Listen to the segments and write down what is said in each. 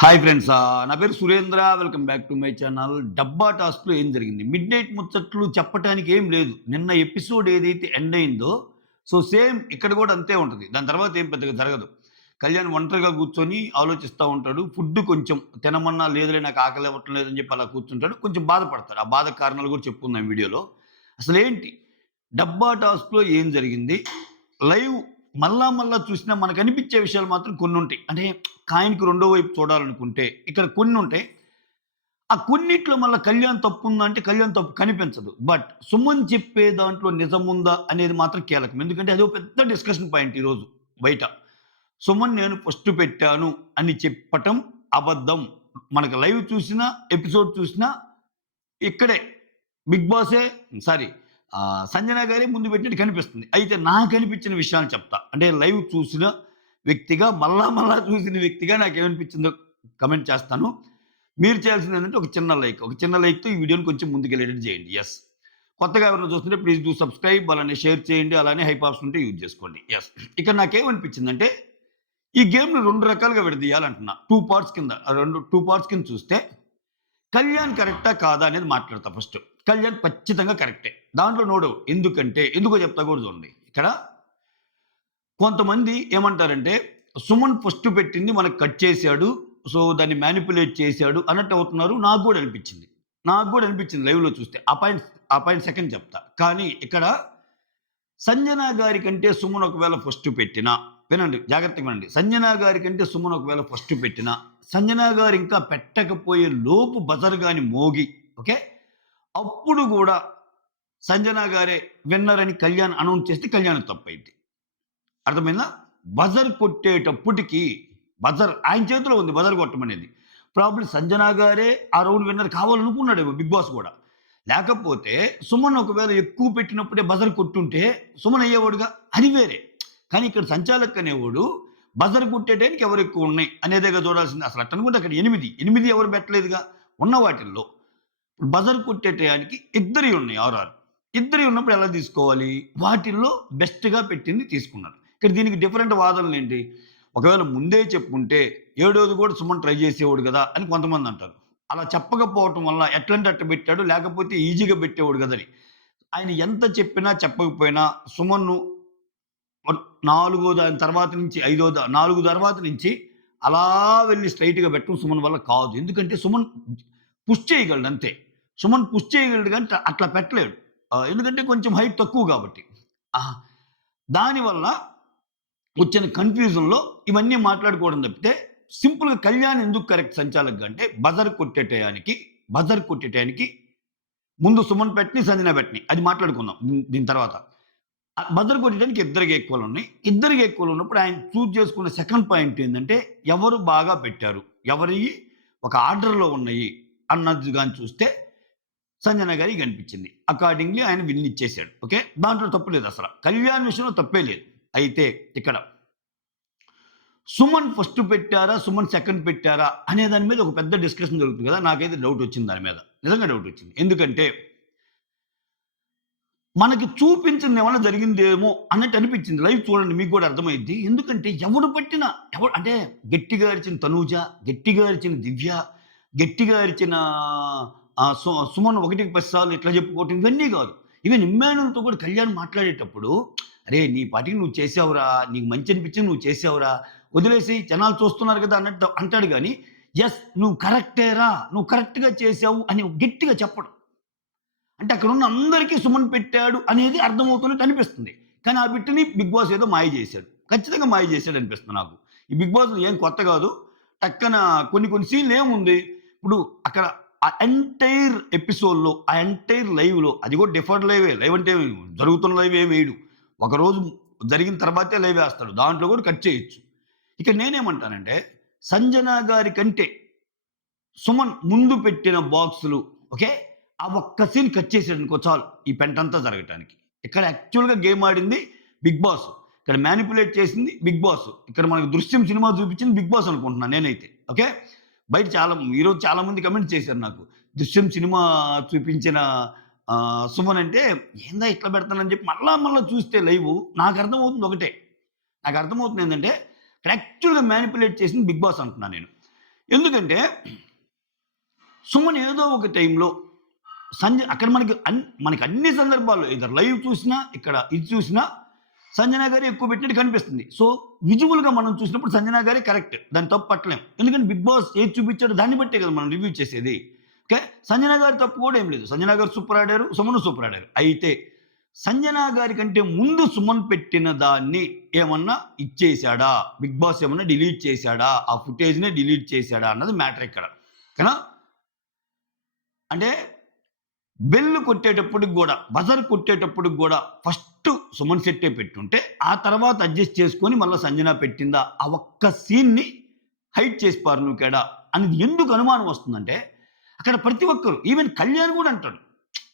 Hi friends. నా పేరు Surendra. Welcome back to my channel. డబ్బా టాస్క్‌లో ఏం జరిగింది? మిడ్‌నైట్ ముచ్చట్లు చెప్పటానికి ఏం లేదు. నిన్న ఎపిసోడ్ ఏదైతే ఎండ్ అయిందో, సేమ్ ఇక్కడ కూడా అంతే ఉంటది. దాని తర్వాత ఏం పెద్దగా జరగదు. కళ్యాణ్ ఒంటరిగా కూర్చొని ఆలోచిస్తా ఉంటాడు. ఫుడ్ కొంచెం తినమన్నా లేదులే నాకు ఆకలి అవ్వట్లేదు లేదని చెప్పి అలా కూర్చుంటాడు. కొంచెం బాధపడతాడు. ఆ బాధ కారణాలు కూడా చెప్పుకుందాం వీడియోలో. అసలేంటి? డబ్బా టాస్క్‌లో ఏం జరిగింది? లైవ్ మళ్ళా చూసినా మనకనిపించే విషయాలు మాత్రం కొన్నుంటాయి. అంటే కాయిన్‌కి రెండో వైపు చూడాలనుకుంటే ఇక్కడ కొన్నుంటాయి. ఆ కొన్నిట్లో మళ్ళా కళ్యాణ్ తప్పుందా అంటే కళ్యాణ్ తప్పు కనిపించదు. బట్ సుమన్ చెప్పే దాంట్లో నిజముందా అనేది మాత్రం కీలకం. ఎందుకంటే అదో పెద్ద డిస్కషన్ పాయింట్ ఈరోజు బయట. సుమన్ నేను ఫస్ట్ పెట్టాను అని చెప్పటం అబద్ధం. మనకు లైవ్ చూసినా, ఎపిసోడ్ చూసినా ఇక్కడే బిగ్ బాసే సారీ సంజన గారే ముందు పెట్టినట్టు కనిపిస్తుంది. అయితే నాకనిపించిన విషయాలు చెప్తా. అంటే లైవ్ చూసిన వ్యక్తిగా మళ్ళా చూసిన వ్యక్తిగా నాకేమనిపించిందో కమెంట్ చేస్తాను. మీరు చేయాల్సింది ఏంటంటే ఒక చిన్న లైక్. ఒక చిన్న లైక్‌తో ఈ వీడియోని కొంచెం ముందుకెళ్ళేటట్టు చేయండి. యెస్. కొత్తగా ఎవరైనా చూస్తుంటే ప్లీజ్ డూ సబ్స్క్రైబ్. అలానే షేర్ చేయండి. అలానే హైప్ ఆప్షన్ ఉంటే యూజ్ చేసుకోండి. యెస్. ఇక్కడ నాకేమనిపించిందంటే ఈ గేమ్‌ని 2 రకాలుగా విడదీయాలంటున్నా. 2 పార్ట్స్ కింద చూస్తే కళ్యాణ్ కరెక్టా? కాదా? అనేది మాట్లాడతా ఫస్ట్. కళ్యాణ్ ఖచ్చితంగా కరెక్టే. దాంట్లో నో డౌట్. ఎందుకో చెప్తా కూడా చూడండి. ఇక్కడ కొంతమంది ఏమంటారంటే, సుమన్ ఫస్ట్ పెట్టింది మనకు కట్ చేశాడు. దాన్ని మ్యానిప్యులేట్ చేశాడు అన్నట్టు అవుతున్నారు. నాకు గూడా అనిపించింది లైవ్‌లో చూస్తే. ఆ పాయింట్ సెకండ్ చెప్తా. కానీ ఇక్కడ సంజన గారి కంటే సుమన్ ఒకవేళ ఫస్ట్ పెట్టినా వినండి. జాగ్రత్తగా వినండి. సంజన గారి కంటే సుమన్ ఒకవేళ ఫస్ట్ పెట్టినా, సంజన గారు ఇంకా పెట్టకపోయే లోపు బజర్ గాని మోగి ఓకే. అప్పుడు గూడా సంజన గారే విన్నర్ అని కళ్యాణ్ అనౌన్స్ చేస్తే కళ్యాణ్ తప్పైద్ది. అర్థమైందా? బజర్ కొట్టేటప్పటికి ఆయన చేతిలో ఉంది బజర్ కొట్టమనేది. ప్రాబబ్లీ సంజన గారే ఆ రౌండ్ విన్నర్ కావాలనుకున్నాడేమో బిగ్ బాస్ గూడా. లేకపోతే సుమన్ ఒకవేళ ఎక్కువ పెట్టినప్పుడే బజర్ కొట్టుంటే సుమన్ అయ్యేవాడుగా. అది వేరే. కానీ ఇక్కడ సంచాలక్ అనేవాడు బజర్ కొట్టే టైంకి ఎవరు ఎక్కువ ఉన్నాయి అనేదేగా చూడాల్సింది. అసలు అట్టనుకుంటే అక్కడ 8 ఎవరు పెట్టలేదుగా. ఉన్న వాటిల్లో బజర్ కొట్టే టయానికి ఇద్దరియి ఉన్నాయి ఆరు. ఇద్దరియి ఉన్నప్పుడు ఎలా తీసుకోవాలి? వాటిల్లో బెస్ట్‌గా పెట్టింది తీసుకున్నాడు. ఇక్కడ దీనికి డిఫరెంట్ వాదనలేంటి? ఒకవేళ ముందే చెప్పుంటే ఏడోది కూడా సుమన్ ట్రై చేసేవాడు గదా! అని కొంతమంది అంటారు. అలా చెప్పకపోవటం వల్ల ఎట్లంటే అట్ట పెట్టాడు. లేకపోతే ఈజీగా పెట్టేవాడు గదని. ఆయన ఎంత చెప్పినా చెప్పకపోయినా సుమన్‌ను నాలుగో దాని తర్వాత నుంచి 4 తర్వాత నుంచి అలా వెళ్లి స్ట్రెయిట్‌గా పెట్టడం సుమన్ వల్ల కాదు. ఎందుకంటే సుమన్ పుష్ చేయగలడు అంతే. సుమన్ పుష్ చేయగలడు గానీ అట్లా పెట్టలేడు. ఎందుకంటే కొంచెం హైట్ తక్కువ కాబట్టి. ఆహ్, దానివల్ల వచ్చిన కన్‌ఫ్యూజన్‌లో ఇవన్నీ మాట్లాడుకోవడం తప్పితే సింపుల్‌గా కళ్యాణ్ ఎందుకు కరెక్ట్ సంచాలక్‌గా అంటే బజర్ కొట్టే టయానికి ముందు సుమన్ పెట్టని, సంజన పెట్టని అది మాట్లాడుకుందాం దీని తర్వాత. బజర్ కొట్టడానికి ఇద్దరికి ఈక్వల్ ఉన్నాయి. ఇద్దరికి ఈక్వల్ ఉన్నప్పుడు ఆయన చూజ్ చేసుకున్న సెకండ్ పాయింట్ ఏందంటే ఎవరు బాగా పెట్టారు? ఎవరియి ఒక ఆర్డర్‌లో ఉన్నాయి అన్నది గాని చూస్తే సంజన గారికి కనిపించింది. అకార్డింగ్‌లీ ఆయన విన్ ఇచ్చేసాడు. ఓకే. దాంట్లో తప్పు లేదసల. కళ్యాణ్ విషయంలో తప్పే లేదు. అయితే ఇక్కడ సుమన్ ఫస్ట్ పెట్టారా? సుమన్ సెకండ్ పెట్టారా? అనే దాని మీద ఒక పెద్ద డిస్కషన్ జరుగుతుంది కదా! నాకైతే డౌట్ వచ్చింది దాని మీద. నిజంగా డౌట్ వచ్చింది. ఎందుకంటే మనకి చూపించిందేమన్నా జరిగిందేమో అన్నట్టు అనిపించింది. లైవ్ చూడండి మీకు కూడా అర్థమైద్ది. ఎందుకంటే ఎవడు పట్టినా అంటే గట్టిగా అరిచిన తనూజ, గట్టిగా అరిచిన దివ్య, గట్టిగా అరిచిన సుమన్ 1కి 10 సార్లు ఇట్లా చెప్పుకోవటం ఇవన్నీ కాదు. ఈవెన్ ఇమ్మాన్యూల్‌తో కూడా కళ్యాణ్ మాట్లాడేటప్పుడు, "అరేయ్! నీ పాటికి నువ్వు చేసావురా. నీకు మంచి అనిపించింది నువ్వు చేసావురా. వదిలేసేయి జనాలు చూస్తున్నారు కదా!" అన్నట్టు అంటాడు గానీ, "యెస్ నువ్వు కరెక్టేరా. నువ్వు కరెక్ట్‌గా చేసావు" అని గట్టిగా చెప్పడు. అంటే అక్కడున్న అందరికీ సుమన్ పెట్టాడు అనేది అర్థమవుతున్నట్టు అనిపిస్తుంది. కానీ ఆ బిట్‌ని బిగ్ బాస్ ఏదో మాయ జేశాడు. ఖచ్చితంగా మాయ జేశాడు అనిపిస్తుంది నాకు. ఈ బిగ్ బాస్‌లో ఏం కొత్త గాదు. టక్కన కొన్ని సీన్‌లు ఏముంది, ఇప్పుడు అక్కడ ఆ ఎంటైర్ ఎపిసోడ్‌లో, ఆ ఎంటైర్ లైవ్‌లో అది కూడా డిఫర్డ్ లైవే. లైవ్ అంటే జరుగుతున్న లైవ్ ఏమి ఎయడు. ఒకరోజు జరిగిన తర్వాతే లైవ్ ఏస్తాడు. దాంట్లో కూడా కట్ చేయొచ్చు. ఇక నేనేమంటానంటే సంజన గారి కంటే సుమన్ ముందు పెట్టిన బాక్సులు ఓకే. ఆ ఒక్క సీన్ కట్ చేసాడనుకో చాలు ఈ పెంటంతా జరగటానికి. ఇక్కడ యాక్చువల్‌గా గేమ్ ఆడింది బిగ్ బాస్. ఇక్కడ మ్యానిప్యులేట్ చేసింది బిగ్ బాస్. ఇక్కడ మనకు 'దృశ్యం' సినిమా చూపించింది బిగ్ బాస్ అనుకుంటున్నాను నేనైతే. ఓకే. బయట ఈరోజు చాలా మంది కామెంట్స్ చేశారు నాకు. 'దృశ్యం' సినిమా చూపించిన సుమన్ అంటే ఏందా ఇట్లా పెడతానని చెప్పి మళ్ళా చూస్తే లైవ్ నాకర్థమవుతుంది ఒకటే. నాకర్థమవుతుంది ఏందంటే ఇక్కడ యాక్చువల్‌గా మ్యానిప్యులేట్ చేసింది బిగ్ బాస్ అంటున్నా నేను. ఎందుకంటే సుమన్ ఏదో ఒక టైంలో అక్కడ మనకి అన్ని సందర్భాల్లో ఇద్దరు లైవ్ చూసినా, ఇక్కడ ఇది చూసినా సంజన గారే ఎక్కువ పెట్టినట్టు కనిపిస్తుంది. సో, విజువల్‌గా మనం చూసినప్పుడు సంజన గారే కరెక్ట్. దాన్ని తప్పు పట్టలేం. ఎందుకంటే 'బిగ్ బాస్' ఏది చూపించాడో దాన్ని బట్టే కదా మనం రివ్యూ చేసేది. ఓకే. సంజన గారి తప్పు కూడా ఏం లేదు. సంజన గారు సూపర్ ఆడారు. సుమన్ సూపర్ ఆడారు. అయితే సంజన గారి కంటే ముందు సుమన్ పెట్టిన దాన్ని ఏమన్నా ఇచ్చేసాడా? 'బిగ్ బాస్' ఏమన్నా డిలీట్ చేసాడా? ఆ ఫుటేజ్‌నే డిలీట్ చేసాడా అన్నది మ్యాటర్ ఇక్కడ. ఓకేనా? అంటే బెల్ కొట్టేటప్పటికి గూడా, బజర్ కొట్టేటప్పటికి గూడా ఫస్ట్ సుమన్ శెట్టే పెట్టుంటే, ఆ తర్వాత అడ్జస్ట్ చేసుకొని మళ్ళా సంజన పెట్టిందా? ఆ ఒక్క సీన్‌ని హైడ్ చేసి పారునుకాడా అనేది ఎందుకు అనుమానం వస్తుందంటే, అక్కడ ప్రతి ఒక్కరు ఈవెన్ కళ్యాణ్ గూడా అంటాడు.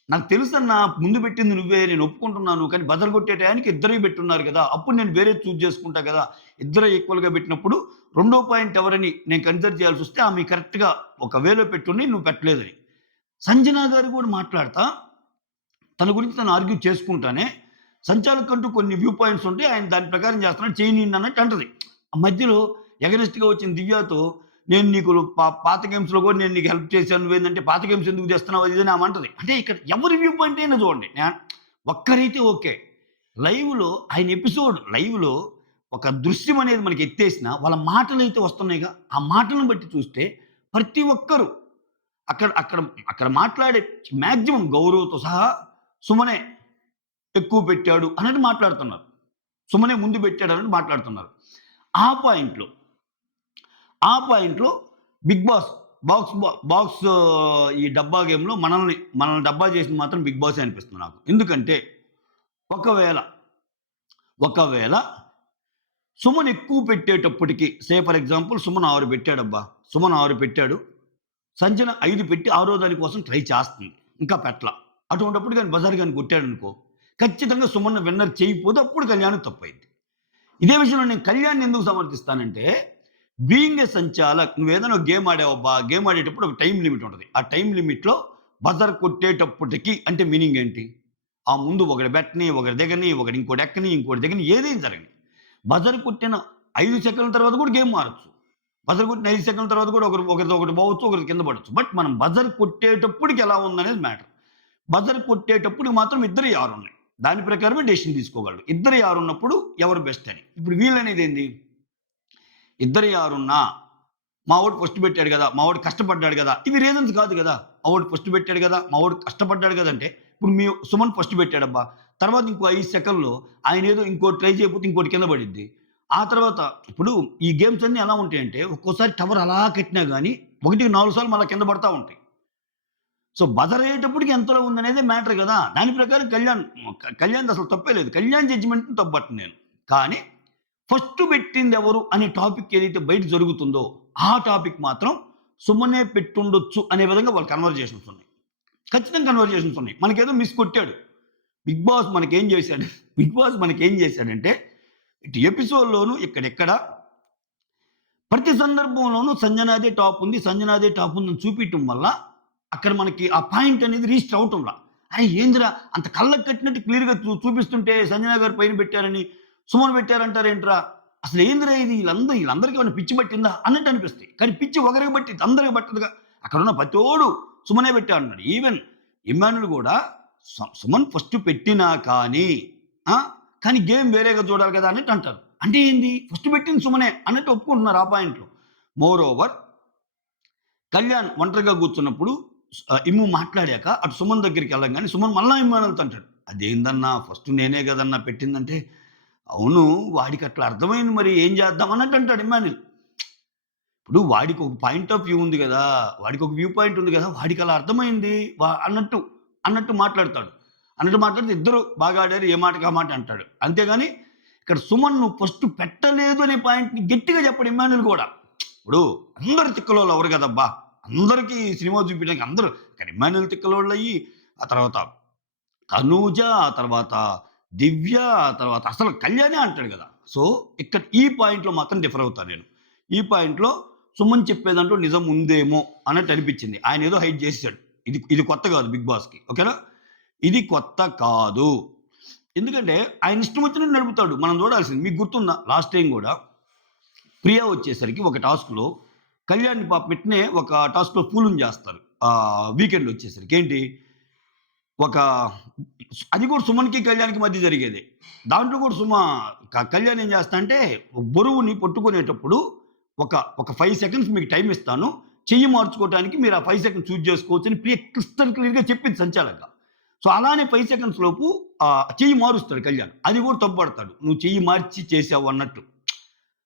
నాకు తెలుసన్నా ముందు పెట్టింది నువ్వే, నేను ఒప్పుకుంటున్నాను. కానీ బజర్ కొట్టే టయానికి ఇద్దరియి పెట్టున్నారు గదా! అప్పుడు నేను వేరేది చూజ్ చేసుకుంటా గదా! ఇద్దరు ఈక్వల్‌గా పెట్టినప్పుడు రెండో పాయింట్ ఎవరని నేను కన్సిడర్ చేయాల్సొస్తే ఆమె కరెక్ట్‌గా ఒక వేలో పెట్టుంది. నువ్వు పెట్టలేదని. సంజన గారు కూడా మాట్లాడతా, తన గురించి తను ఆర్గ్యూ చేసుకుంటానే, సంచాలకంటూ కొన్ని వ్యూ పాయింట్స్ ఉంటాయి. ఆయన దాని ప్రకారం చేస్తున్నాడు. చేయనీయండి అన్నట్టు అంటది. ఆ మధ్యలో ఎగనెస్ట్‌గా వచ్చిన దివ్యతో నేను నీకు పాత గేమ్స్‌లో కూడా నేను నీకు హెల్ప్ చేశాను. నువ్వేందంటే పాత గేమ్స్ ఎందుకు తెస్తున్నావు అది ఇది అని ఆమె అంటది. అంటే ఇక్కడ ఎవరి వ్యూ పాయింట్ అయినా చూడండి. ఒక్కరైతే ఓకే. లైవ్‌లో ఒక దృశ్యం అనేది మనకి ఎత్తేసినా వాళ్ళ మాటలైతే వస్తున్నాయిగా. ఆ మాటలను బట్టి చూస్తే ప్రతి ఒక్కరు అక్కడ అక్కడ అక్కడ మాట్లాడే మాక్సిమం గౌరవ్‌తో సహా సుమనే ఎక్కువ పెట్టాడు అన్నట్టు మాట్లాడుతున్నారు. సుమనే ముందు పెట్టాడు అన్నట్టు మాట్లాడుతున్నారు. ఆ పాయింట్‌లో, ఆ పాయింట్‌లో బిగ్ బాస్ బాక్స్ ఈ డబ్బా గేమ్‌లో మనల్ని డబ్బా చేసింది మాత్రం బిగ్ బాసే అనిపిస్తుంది నాకు. ఎందుకంటే ఒకవేళ, ఒకవేళ సుమన్ ఎక్కువ పెట్టేటప్పటికి ఫర్ ఎగ్జాంపుల్ సుమన్ 6 పెట్టాడబ్బా! సుమన్ 6 పెట్టాడు. సంజన 5 పెట్టి ఆరో దాని కోసం ట్రై చేస్తుంది. ఇంకా పెట్టల. అటువంటప్పుడు గాని బజార్ గాని కొట్టాడనుకో, ఖచ్చితంగా సుమన్‌ని విన్నర్ చేయకపోతే అప్పుడు కళ్యాణ్‌కి తప్పయిద్ది. ఇదే విషయంలో నేను కళ్యాణ్‌ని ఎందుకు సమర్థిస్తానంటే, బీయింగ్ ఎ సంచాలక్ నువ్వేదైనా గేమ్ ఆడావబ్బా! గేమ్ ఆడేటప్పుడు ఒక టైమ్ లిమిట్ ఉంటది. ఆ టైమ్ లిమిట్‌లో బజర్ కొట్టేటప్పటికి అంటే మీనింగ్ ఏంటి? ఆ ముందు ఒకడు బెట్టని, ఒకడు దిగని, ఒకడు ఇంకోటి ఎక్కని, ఇంకోటి దిగని ఏదైనా జరగని. బజర్ కొట్టిన 5 సెకన్ల తర్వాత కూడా గేమ్ మారొచ్చు. బజర్ కొట్టిన 5 సెకన్ల తర్వాత కూడా ఒకరిది ఒకటి పోవచ్చు, ఒకరిది కింద పడొచ్చు. బట్ మనం బజర్ కొట్టేటప్పటికి ఎలా ఉందనేది మ్యాటర్. బజర్ కొట్టేటప్పటికి మాత్రం ఇద్దరియి 6 ఉన్నాయి. దాని ప్రకారమే డెసిషన్ తీసుకోగలడు. ఇద్దరియి 6 ఉన్నప్పుడు ఎవరు బెస్ట్ అని. ఇప్పుడు వీళ్ళనేది ఏంది? ఇద్దరియి 6 ఉన్నా మావోడు ఫస్ట్ పెట్టాడు గదా! మావోడు కష్టపడ్డాడు గదా! ఇవి రీజన్స్ కాదు గదా! మావోడు ఫస్ట్ పెట్టాడు గదా! మావోడు కష్టపడ్డాడు గదా! అంటే ఇప్పుడు సుమన్ ఫస్ట్ పెట్టాడబ్బా! తర్వాత ఇంకో 5 సెకన్‌లో ఆయనేదో ఇంకోటి ట్రై చేయకపోతే ఇంకోటి కింద పడిద్ది. ఆ తర్వాత ఇప్పుడు ఈ గేమ్స్ అన్నీ ఎలా ఉంటాయంటే ఒక్కోసారి టవర్ అలా కట్టినా గాని 1కి 4 సార్లు మళ్ళా కింద పడతా ఉంటాయి. సో, బజర్ అయ్యేటప్పటికి ఎంతలో ఉందనేదే మ్యాటర్ గదా! దాని ప్రకారం కళ్యాణ్‌ది అసలు తప్పే లేదు. కళ్యాణ్ జడ్జిమెంట్‌ని తప్పపట్టను నేను. కానీ ఫస్ట్ పెట్టిందెవరు అనే టాపిక్ ఏదైతే బయట జరుగుతుందో, ఆ టాపిక్ మాత్రం సుమనే పెట్టుండొచ్చు అనే విధంగా వాళ్ళ కన్వర్జేషన్స్ ఉన్నాయి. ఖచ్చితంగా కన్వర్జేషన్స్ ఉన్నాయి. మనకేదో మిస్ కొట్టాడు. బిగ్ బాస్ మనకేం చేశాడు? బిగ్ బాస్ మనకేం చేశాడంటే, ఇటు ఎపిసోడ్‌లోను ఇక్కడిక్కడ ప్రతి సందర్భంలోనూ సంజనాదే టాప్ ఉంది. సంజనాదే టాప్ ఉందని చూపియటం వల్ల అక్కడ మనకి ఆ పాయింట్ అనేది రీచ్ అవ్వటంలా. అరే ఏందిరా అంత కళ్ళకి కట్టినట్టు క్లియర్‌గా చూపిస్తుంటే సంజన గారు పైన పెట్టారని, సుమన్ పెట్టారంటారేంట్రా? అసలు ఏందిరా ఇది ఈళ్ళందరికీ ఏమన్నా పిచ్చి పట్టిందా అన్నట్టు అనిపిస్తాయి. కానీ పిచ్చి ఒకరికి పట్టిద్ది అందరికి పట్టదుగా. అక్కడున్న ప్రతోడు సుమనే పెట్టాడన్నాడు. ఈవెన్ ఇమ్మానుల్ గూడా సుమన్ ఫస్ట్ పెట్టినా కానీ ఆ! కానీ గేమ్ వేరేగా చూడాలి కదా అన్నట్టు అంటారు. అంటే ఏంది? ఫస్ట్ పెట్టింది సుమనే అన్నట్టు ఒప్పుకుంటున్నారు ఆ పాయింట్‌లో. మోర్ ఓవర్ కళ్యాణ్ ఒంటరిగా కూర్చున్నప్పుడు ఇమ్ము మాట్లాడాక అటు సుమన్ దగ్గరికి వెళ్ళంగానే సుమన్ మళ్ళా ఇమ్మానుల్‌తో అంటాడు. "అదేందన్నా ఫస్ట్ నేనే గదన్నా పెట్టిందంటే" "అవును వాడికి అట్లా అర్థమైంది మరి ఏం చేద్దాం" అన్నట్టు అంటాడు ఇమ్మానుల్. ఇప్పుడు వాడికి ఒక పాయింట్ ఆఫ్ వ్యూ ఉంది గదా! వాడికి ఒక వ్యూ పాయింట్ ఉంది గదా! వాడికి అలా అర్థమైంది అన్నట్టు మాట్లాడతాడు. అన్నట్టు మాట్లాడితే ఇద్దరు బాగా ఆడారు. ఏ మాటకి ఆ మాట అంటాడు. అంతేగాని ఇక్కడ సుమన్ నువ్వు ఫస్ట్ పెట్టలేదు అనే పాయింట్‌ని గట్టిగా చెప్పడు ఇమ్మానుల్ గూడా. ఇప్పుడు అందరు తిక్కలోళ్ళు అవ్వరు గదబ్బా! అందరికీ సినిమా చూపియడానికి అందరూ కానీ ఇమ్మానుల్ తిక్కలోళ్ళయ్యి, ఆ తర్వాత తనూజ, ఆ తర్వాత దివ్య, ఆ తర్వాత అసలు కళ్యాణే అంటాడు గదా! సో, ఇక్కడ ఈ పాయింట్‌లో మాత్రం డిఫర్ అవుతా నేను. ఈ పాయింట్‌లో సుమన్ చెప్పే దాంట్లో నిజం ఉందేమో అన్నట్టు అనిపించింది. ఆయనేదో హైడ్ చేసేసాడు. ఇది కొత్త గాదు బిగ్ బాస్‌కి. ఓకేనా? ఇది కొత్త కాదు. ఎందుకంటే ఆయన ఇష్టం వచ్చినట్టు నడుపుతాడు. మనం చూడాల్సింది. మీకు గుర్తుందా? లాస్ట్ టైమ్ గూడా ప్రియా వచ్చేసరికి ఒక టాస్క్‌లో కళ్యాణ్‌ని పాపం ఇట్నే ఒక టాస్క్‌లో ఫూల్‌ని చేస్తారు. వీకెండ్ వచ్చేసరికి. ఏంటి ఒక అది కూడా సుమన్‌కి, కళ్యాణ్‌కి మధ్య జరిగేదే. దాంట్లో కూడా కళ్యాణ్ ఏం చేస్తా అంటే బరువుని పట్టుకునేటప్పుడు ఒక, ఒక 5 సెకండ్స్ మీకు టైమ్ ఇస్తాను. చెయ్యి మార్చుకోవటానికి మీరు ఆ 5 సెకండ్స్ చూజ్ చేసుకోవచ్చని క్రిస్టల్ క్లియర్‌గా చెప్పింది సంచాలక. సో, అలానే 5 సెకండ్స్ లోపు చెయ్యి మారుస్తాడు కళ్యాణ్. అది కూడా తప్పుపడతాడు. నువ్వు చెయ్యి మార్చి చేశావు అన్నట్టు.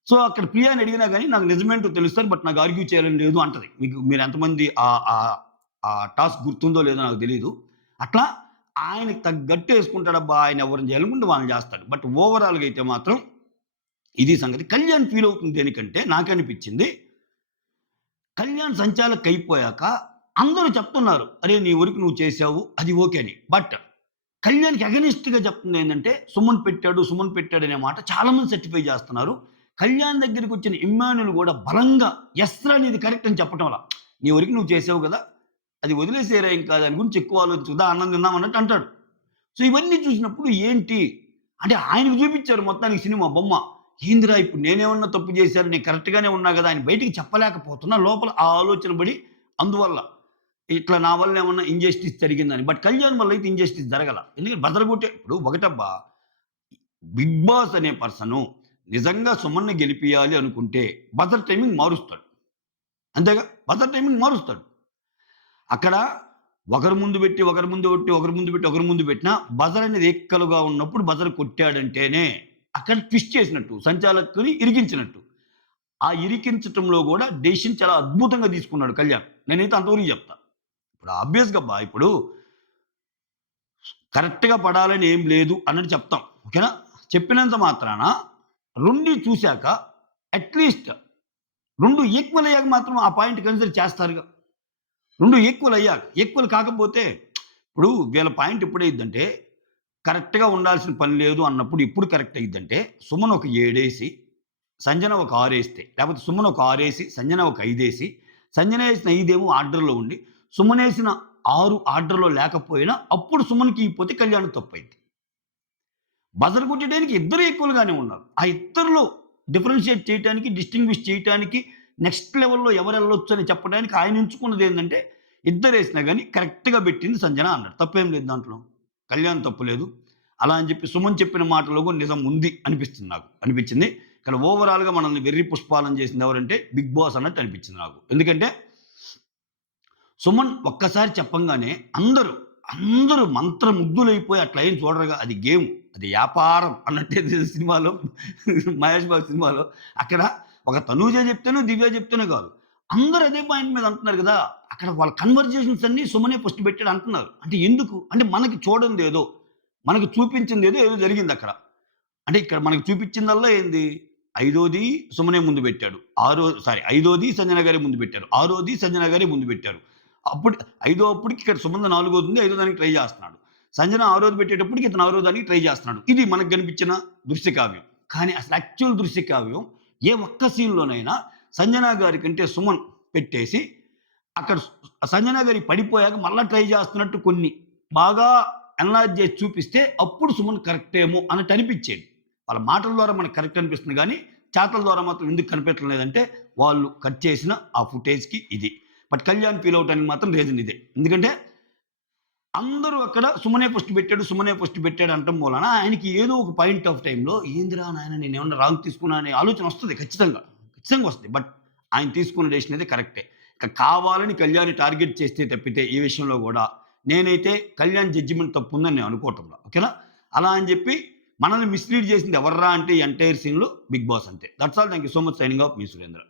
సో, అక్కడ ప్రియాని అడిగినా గాని నాకు నిజమేంటో తెలుస్తది. బట్ నాకు ఆర్గ్యూ చేయాలని లేదు అంటది. మీరెంతమంది ఆ టాస్క్ గుర్తుందో లేదో నాకు తెలీదు. అట్లా ఆయనకి తగ్గట్టు యేసుకుంటాడబ్బా! ఆయన ఎవరిని చేయాలనుకుంటే వాళ్ళని చేస్తాడు. బట్ ఓవరాల్‌గా అయితే మాత్రం ఇది సంగతి. కళ్యాణ్ ఫీల్ అవుతుంది దేనికంటే నాకనిపించింది కళ్యాణ్ సంచాలక్ అయిపోయాక అందరూ చెప్తున్నారు. "అరే! నీ వరకు నువ్వు చేశావు. అది ఓకే" అని. బట్ కళ్యాణ్‌కి అగెనిస్ట్‌గా చెప్తుంది ఏందంటే సుమన్ పెట్టాడు అనే మాట చాలా మంది సర్టిఫై చేస్తున్నారు. కళ్యాణ్ దగ్గరికొచ్చిన ఇమ్మాన్యుల్ గూడా బలంగా యెస్ రా! నీది కరెక్ట్ అని చెప్పటంలా. నీ వరకు నువ్వు చేసావు గదా! అది వదిలేసేయరా ఇంకా దాని గురించి ఎక్కువ ఆలోచించకు. దా అన్నం తిందాం అన్నట్టు అంటాడు. సో, ఇవన్నీ చూసినప్పుడు ఏంటి? అంటే ఆయనకు చూపిచ్చారు మొత్తానికి సినిమా బొమ్మ. ఏందిరా ఇప్పుడు నేనేమన్నా తప్పు చేశాను, నేను కరెక్ట్‌గానే ఉన్నా గదా! అని బయటికి చెప్పలేకపోతున్నా. లోపల ఆ ఆలోచన పడి అందువల్ల ఇట్లా నా వల్ల ఏమన్నా ఇంజస్టిస్ జరిగిందని. బట్ కళ్యాణ్ వల్ల అయితే ఇంజస్టిస్ జరగల. ఎందుకంటే బదరగొట్టే ఇప్పుడు ఒకటబ్బా 'బిగ్ బాస్' అనే పర్సను నిజంగా సుమన్‌ని గెలిపియాలి అనుకుంటే బజర్ టైమింగ్ మారుస్తాడు. అంతేగా? బజర్ టైమింగ్ మారుస్తాడు. అక్కడ ఒకరి ముందు పెట్టి, ఒకరి ముందు పెట్టి, ఒకరి ముందు పెట్టి, ఒకరి ముందు పెట్టినా బజర్ అనేది ఈక్వల్‌గా ఉన్నప్పుడు బజర్ కొట్టాడంటేనే అక్కడ ట్విస్ట్ చేసినట్టు. సంచాలకుని ఇరికించినట్టు. ఆ ఇరికించటంలో గూడా డెసిషన్ చాలా అద్భుతంగా తీసుకున్నాడు కళ్యాణ్. నేనైతే అంతవరకు చెప్తా. ఇప్పుడు ఆబ్వియస్‌గా ఇప్పుడు కరెక్ట్‌గా పడాలని ఏం లేదు అన్నట్టు చెప్తాం. ఓకేనా? చెప్పినంత మాత్రాన 2 చూసాక అట్‌లీస్ట్ 2 ఈక్వల్ అయ్యాక మాత్రం ఆ పాయింట్ కన్సిడర్ చేస్తారుగా. 2 ఈక్వల్ అయ్యాక. ఈక్వల్ కాకపోతే ఇప్పుడు వీళ్ళ పాయింట్ ఎప్పుడైద్దంటే కరెక్ట్‌గా ఉండాల్సిన పని లేదు అన్నప్పుడు ఎప్పుడు కరెక్ట్ అయ్యిద్దంటే సుమన్ ఒక 7 ఏసి, సంజన ఒక 6 ఏస్తే, లేకపోతే సుమన్ ఒక 6 ఏసి, సంజన ఒక 5 ఏసి, సంజన ఏసిన 5 ఏమో ఆర్డర్‌లో ఉండి, సుమన్ ఏసిన 6 ఆర్డర్‌లో లేకపోయినా అప్పుడు సుమన్‌కి ఇయ్యకపోతే కళ్యాణ్‌కి తప్పయిద్ది. బజర్ కొట్టేయడానికి ఇద్దరు ఈక్వల్‌గానే ఉన్నారు. ఆ ఇద్దరిలో డిఫరెన్షియేట్ చేయటానికి, డిస్టింగ్విష్ చేయటానికి, నెక్స్ట్ లెవెల్‌లో ఎవరెళ్ళొచ్చు అని చెప్పడానికి ఆయన ఎంచుకున్నదేందంటే, ఇద్దరేసినా గాని కరెక్ట్‌గా పెట్టింది సంజన అన్నాడు. తప్పేం లేదు దాంట్లో. కళ్యాణ్ తప్పు లేదు. అలా అని చెప్పి సుమన్ చెప్పిన మాటలో కూడా నిజం ఉంది అనిపిస్తుంది నాకు. అనిపించింది. ఇక్కడ ఓవరాల్‌గా మనల్ని వెర్రి పుష్పాలను చేసింది ఎవరంటే 'బిగ్ బాస్' అన్నట్టు అనిపించింది నాకు. ఎందుకంటే సుమన్ ఒక్కసారి చెప్పంగానే అందరూ మంత్రముగ్ధులైపోయి అట్లా ఏం చూడరుగా. అది గేమ్. అది యాపారం అన్నట్టే సినిమాలో 'మహేష్ బాబు' సినిమాలో అక్కడ ఒక తనూజ చెప్తేనో, దివ్య చెప్తేనో కాదు. అందరూ అదే పాయింట్ మీద అంటున్నారు గదా! అక్కడ వాళ్ళ కన్వర్జేషన్స్ అన్నీ సుమనే ఫస్ట్ పెట్టాడు అంటున్నారు. అంటే ఎందుకు? అంటే మనకి చూడందేదో, మనకు చూపించిందేదో ఏదో జరిగిందక్కడ. అంటే ఇక్కడ మనకు చూపించిందల్లా ఏంది? ఐదోది సుమనే ముందు పెట్టాడు. ఐదోది సంజన గారే ముందు పెట్టారు. ఆరోది సంజన గారే ముందు పెట్టారు. అప్పుడు ఐదో అప్పటికి ఇక్కడ సుమంద నాలుగోదుంది. ఐదో దానికి ట్రై చేస్తున్నాడు. సంజన ఆరోది పెట్టేటప్పటికి ఇతను ఆరో దానికి ట్రై చేస్తున్నాడు. ఇది మనకు కనిపించిన దృశ్య కావ్యం. కానీ అసలు యాక్చువల్ దృశ్య కావ్యం ఏ ఒక్క సీన్‌లోనైనా సంజన గారి కంటే సుమన్ పెట్టేసి అక్కడ సంజన గారికి పడిపోయాక మళ్ళా ట్రై చేస్తున్నట్టు కొన్ని బాగా అనలైజ్ చేసి చూపిస్తే అప్పుడు సుమన్ కరెక్టేమో అన్నట్టు అనిపించేది. వాళ్ళ మాటల ద్వారా మనకు కరెక్ట్ అనిపిస్తుంది గానీ, చేతల ద్వారా మాత్రం ఎందుకు కనిపించడం లేదంటే, వాళ్ళు కట్ చేసిన ఆ ఫుటేజ్‌కి ఇది. బట్ కళ్యాణ్ ఫీల్ అవ్వటానికి మాత్రం రీజన్ ఇదే. ఎందుకంటే అందరూ అక్కడ సుమనే ఫస్ట్ పెట్టాడు అనటం మూలాన ఆయనకి ఏదో ఒక పాయింట్ ఆఫ్ టైమ్‌లో ఏందిరా నాయన నేనేమన్నా రాంగ్ తీసుకున్నా అనే ఆలోచన వస్తది ఖచ్చితంగా. ఖచ్చితంగా వస్తది. బట్ ఆయన తీసుకున్న డెసిషన్ అయితే కరెక్టే. కావాలని కళ్యాణ్‌ని టార్గెట్ చేస్తే తప్పితే ఈ విషయంలో గూడా నేనైతే కళ్యాణ్ జడ్జిమెంట్ తప్పుందని నేను అనుకోవటంలా. ఓకేనా? అలా అని చెప్పి మనల్ని మిస్‌లీడ్ చేసింది ఎవర్రా అంటే ఈ ఎంటైర్ సీన్‌లో 'బిగ్ బాస్' అంతే. That's all. Thank you so much. Signing off me Surendra.